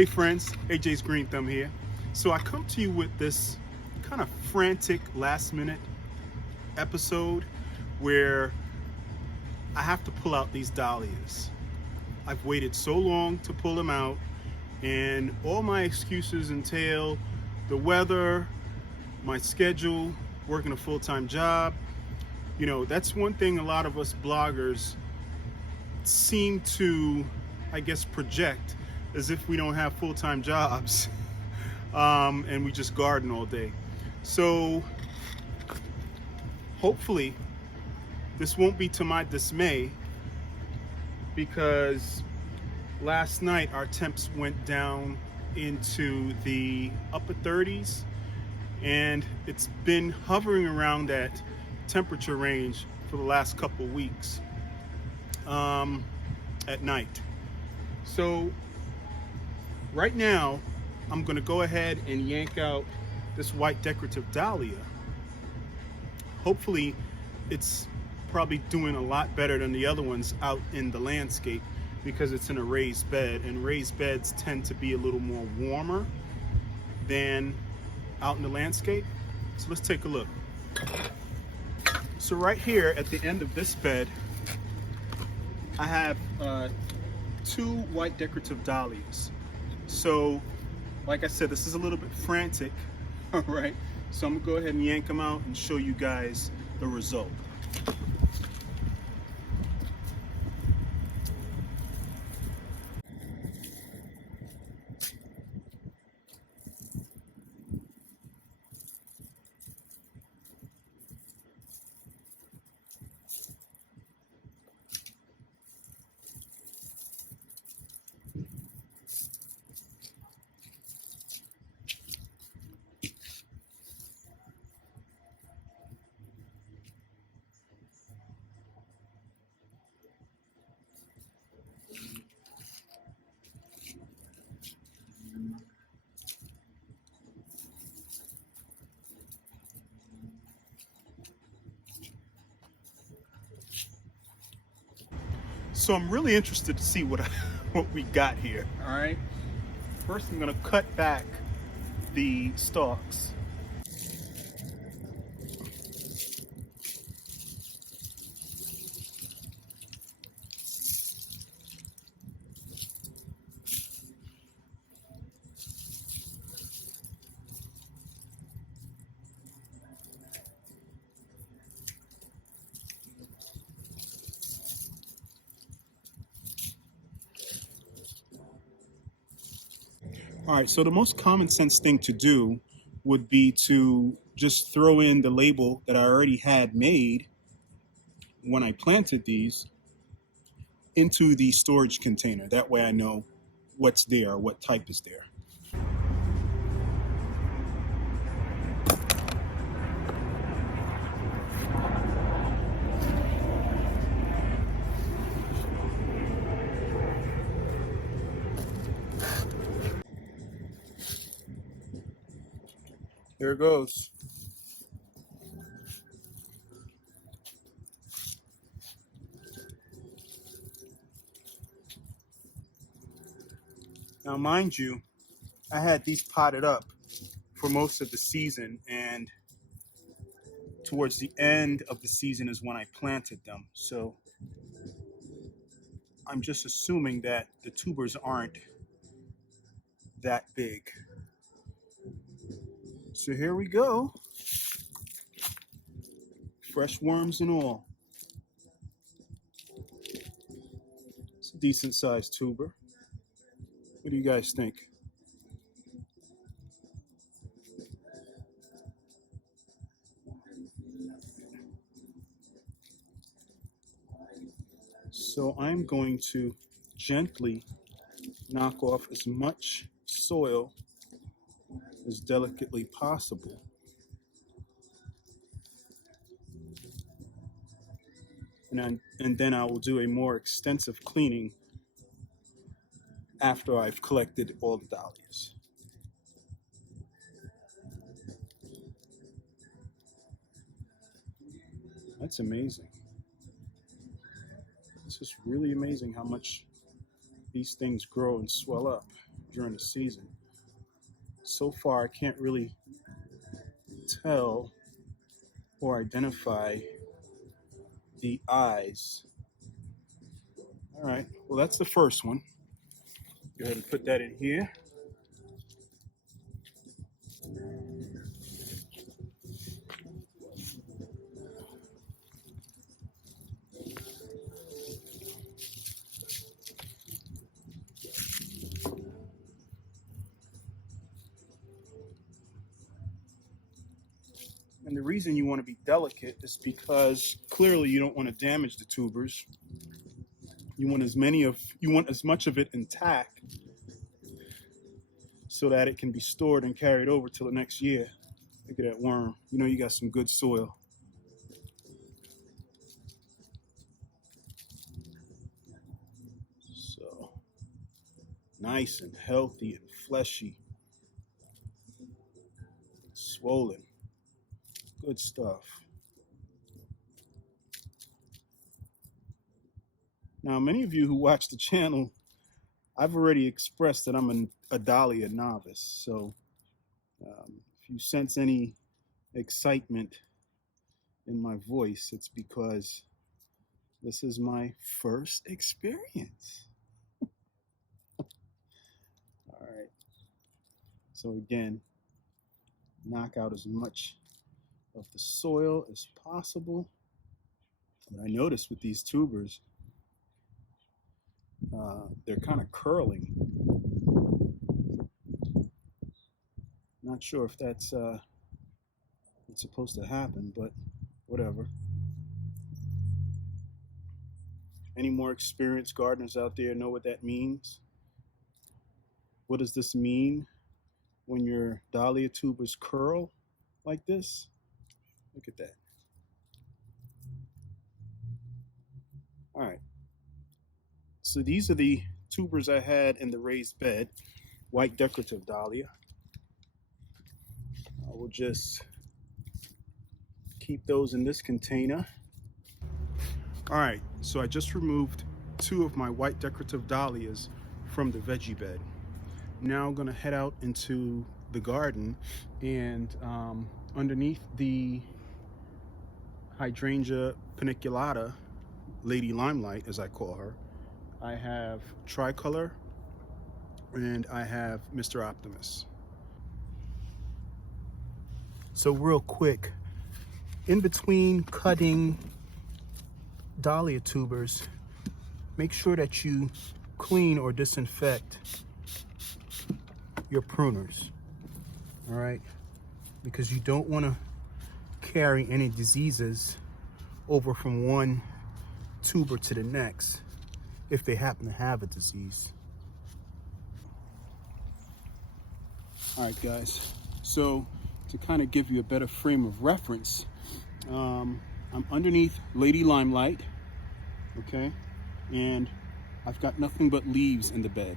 Hey friends, AJ's Green Thumb here. So I come to you with this kind of frantic last minute episode where I have to pull out these dahlias. I've waited so long to pull them out, and all my excuses entail the weather, my schedule, working a full-time job. You know, that's one thing a lot of us bloggers seem to, I guess, project as if we don't have full-time jobs and we just garden all day. So hopefully this won't be to my dismay, because last night our temps went down into the upper 30s, and it's been hovering around that temperature range for the last couple of weeks at night. So right now I'm going to go ahead and yank out this white decorative dahlia. Hopefully it's probably doing a lot better than the other ones out in the landscape, because it's in a raised bed, and raised beds tend to be a little more warmer than out in the landscape. So let's take a look. So right here at the end of this bed, I have two white decorative dahlias. So like I said, this is a little bit frantic, all right? So I'm gonna go ahead and yank them out and show you guys the result. So I'm really interested to see what what we got here. All right. First, I'm gonna cut back the stalks. All right. So the most common sense thing to do would be to just throw in the label that I already had made when I planted these into the storage container. That way I know what's there, what type is there. There it goes. Now, mind you, I had these potted up for most of the season, and towards the end of the season is when I planted them. So I'm just assuming that the tubers aren't that big. So here we go. Fresh worms and all. It's a decent sized tuber. What do you guys think? So I'm going to gently knock off as much soil as delicately possible. And then I will do a more extensive cleaning after I've collected all the dahlias. That's amazing. It's just really amazing how much these things grow and swell up. during the season. So far, I can't really tell or identify the eyes. All right, well, that's the first one. Go ahead and put that in here. And the reason you want to be delicate is because clearly you don't want to damage the tubers. You want as much of it intact so that it can be stored and carried over till the next year. Look at that worm. You know you got some good soil. So nice and healthy and fleshy, swollen. Good stuff. Now, many of you who watch the channel, I've already expressed that I'm a Dahlia novice. So if you sense any excitement in my voice, it's because this is my first experience. All right. So again, knock out as much of the soil as possible. What I noticed with these tubers, they're kind of curling. Not sure if that's what's supposed to happen, but whatever. Any more experienced gardeners out there know what that means? What does this mean when your dahlia tubers curl like this? Look at that. All right. So these are the tubers I had in the raised bed, white decorative dahlia. I will just keep those in this container. All right, so I just removed 2 of my white decorative dahlias from the veggie bed. Now I'm gonna head out into the garden, and underneath the hydrangea paniculata, Lady Limelight as I call her, I have tricolor and I have Mr. Optimus. So real quick, in between cutting dahlia tubers, make sure that you clean or disinfect your pruners, all right? Because you don't want to carry any diseases over from one tuber to the next if they happen to have a disease. All right, guys, so to kind of give you a better frame of reference, I'm underneath Lady Limelight, okay, and I've got nothing but leaves in the bed.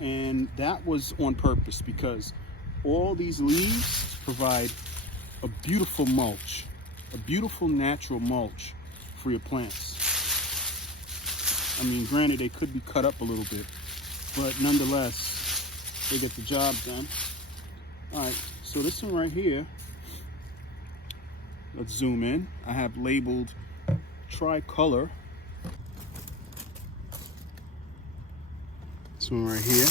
And that was on purpose because all these leaves provide a beautiful mulch, a beautiful natural mulch for your plants. I mean, granted, they could be cut up a little bit, but nonetheless, they get the job done. All right, so this one right here, let's zoom in. I have labeled tricolor. This one right here.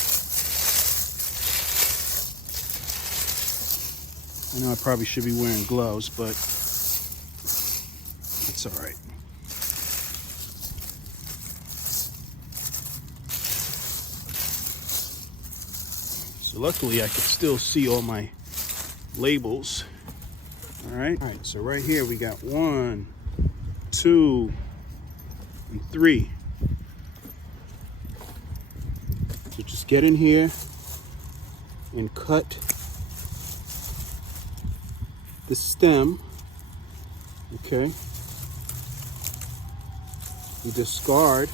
I know I probably should be wearing gloves, but it's all right. So luckily I can still see all my labels. All right, so right here we got 1, 2, and 3. So just get in here and cut the stem, okay? You discard,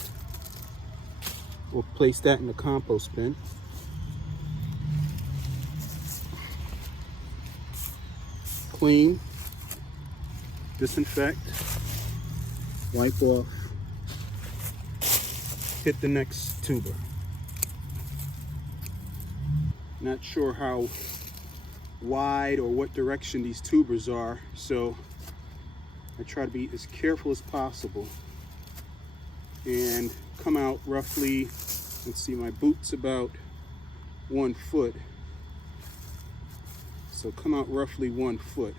we'll place that in the compost bin. Clean, disinfect, wipe off, hit the next tuber. Not sure how wide or what direction these tubers are, so I try to be as careful as possible and come out roughly, let's see, my boot's about 1 foot, so come out roughly 1 foot.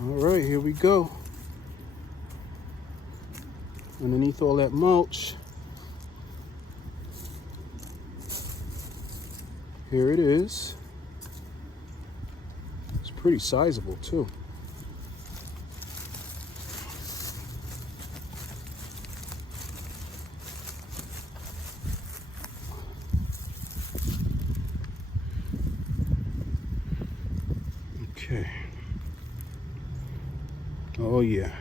All right, here we go. Underneath all that mulch, here it is. It's pretty sizable too. Okay. Oh yeah.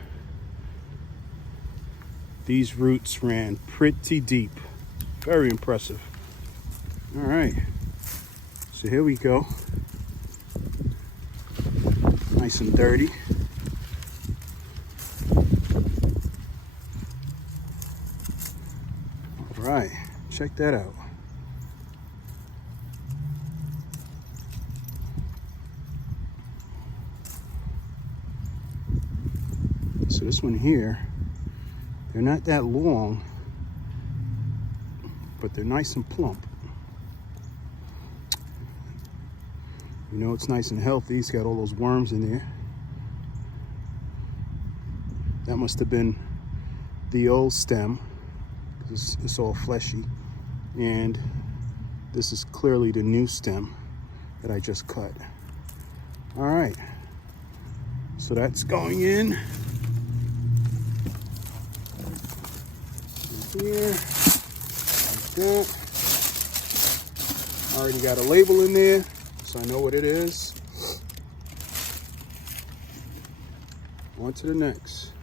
These roots ran pretty deep. Very impressive. All right. So here we go. Nice and dirty. All right. Check that out. So this one here, they're not that long, but they're nice and plump. You know, it's nice and healthy. It's got all those worms in there. That must have been the old stem, because it's all fleshy. And this is clearly the new stem that I just cut. All right, so that's going in. Here, like that. Already got a label in there, so I know what it is. On to the next.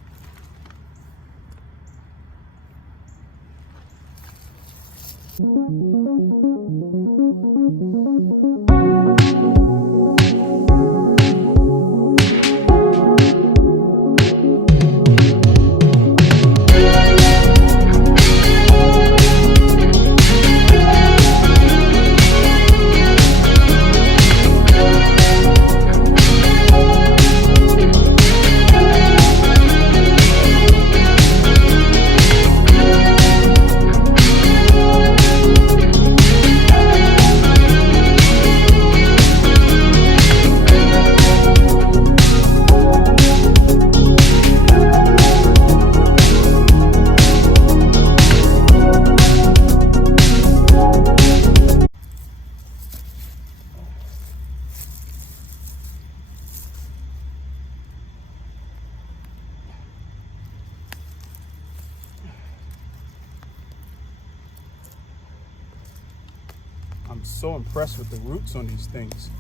I'm so impressed with the roots on these things.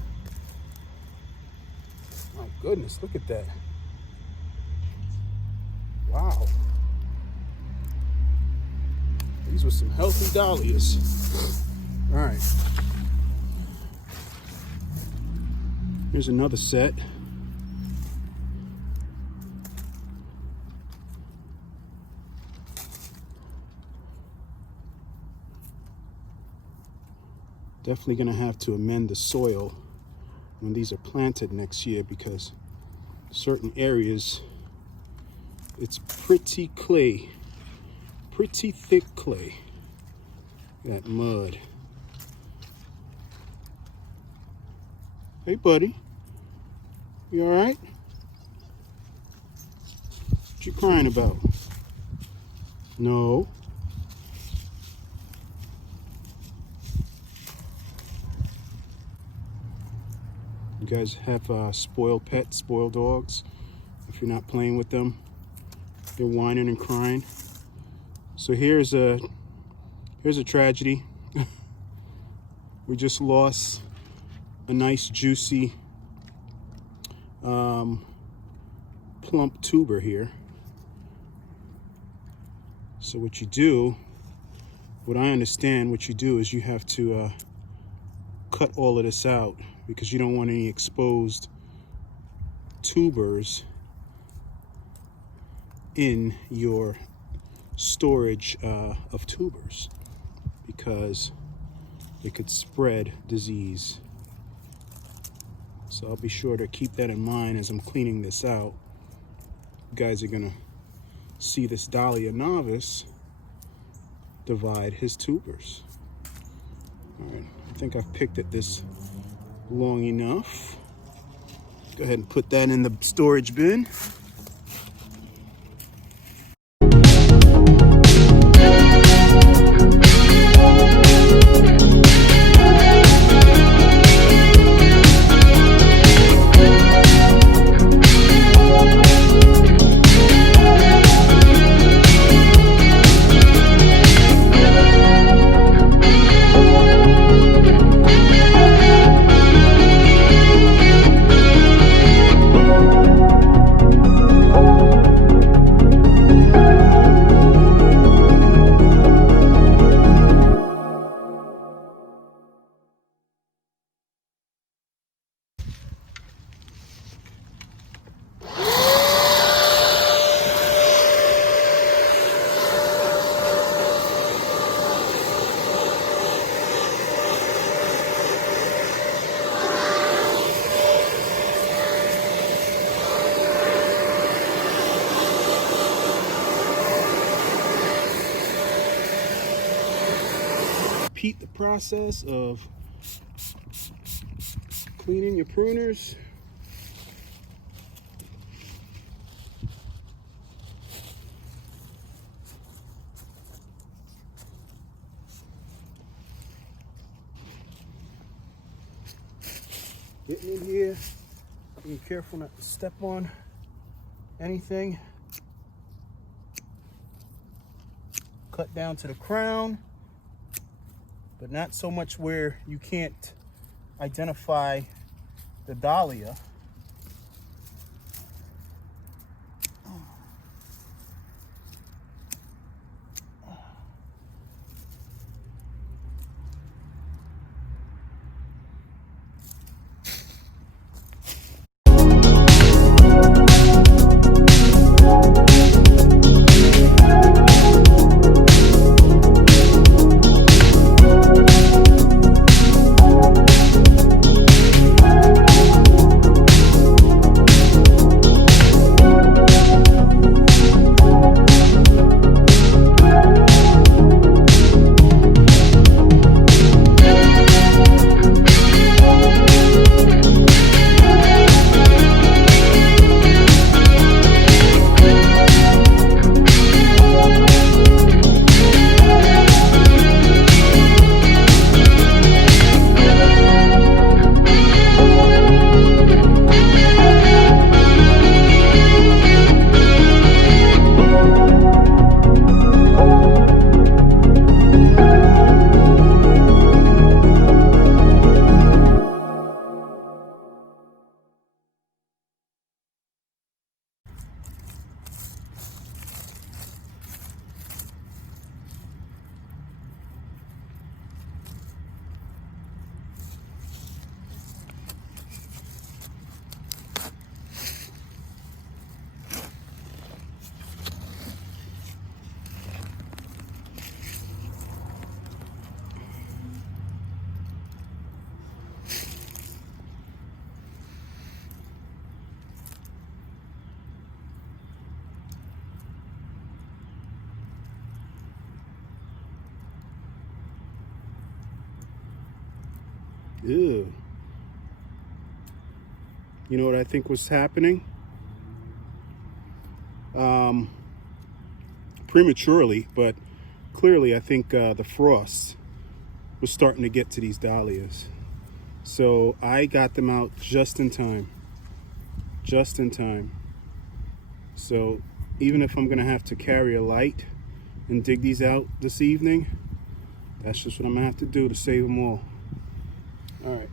My goodness, look at that. Wow. These were some healthy dahlias. All right. Here's another set. Definitely gonna have to amend the soil when these are planted next year, because certain areas it's pretty clay, pretty thick clay. That mud. Hey buddy, you all right? What you crying about? No. You guys have spoiled pets, spoiled dogs? if you're not playing with them. They're whining and crying. So here's a tragedy. We just lost a nice juicy plump tuber here. So what I understand what you do is you have to cut all of this out because you don't want any exposed tubers in your storage of tubers, because it could spread disease. So I'll be sure to keep that in mind as I'm cleaning this out. You guys are gonna see this Dahlia novice divide his tubers. All right, I think I've picked at this long enough. Go ahead and put that in the storage bin. Repeat the process of cleaning your pruners. Getting in here, being careful not to step on anything. Cut down to the crown, but not so much where you can't identify the Dahlia. Ew. You know what I think was happening? Prematurely, but clearly I think the frost was starting to get to these Dahlias. So I got them out just in time. Just in time. So even if I'm gonna have to carry a light and dig these out this evening, that's just what I'm gonna have to do to save them all. All right.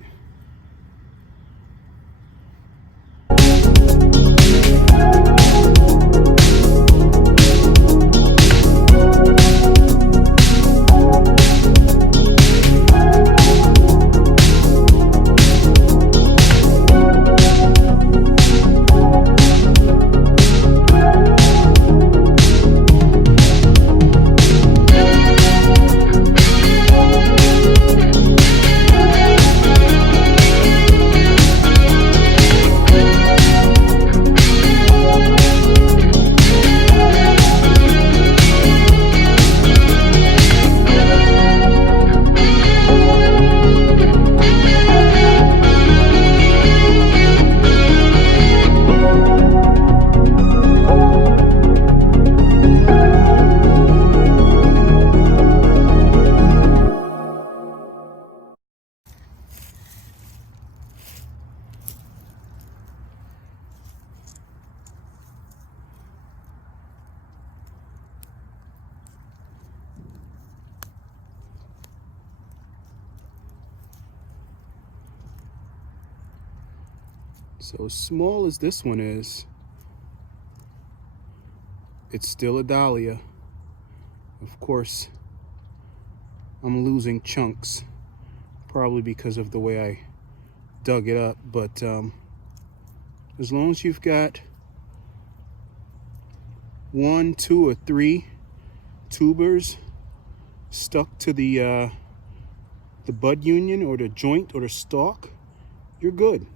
So as small as this one is, it's still a dahlia. Of course, I'm losing chunks, probably because of the way I dug it up, but as long as you've got 1, 2, or 3 tubers stuck to the bud union or the joint or the stalk, you're good.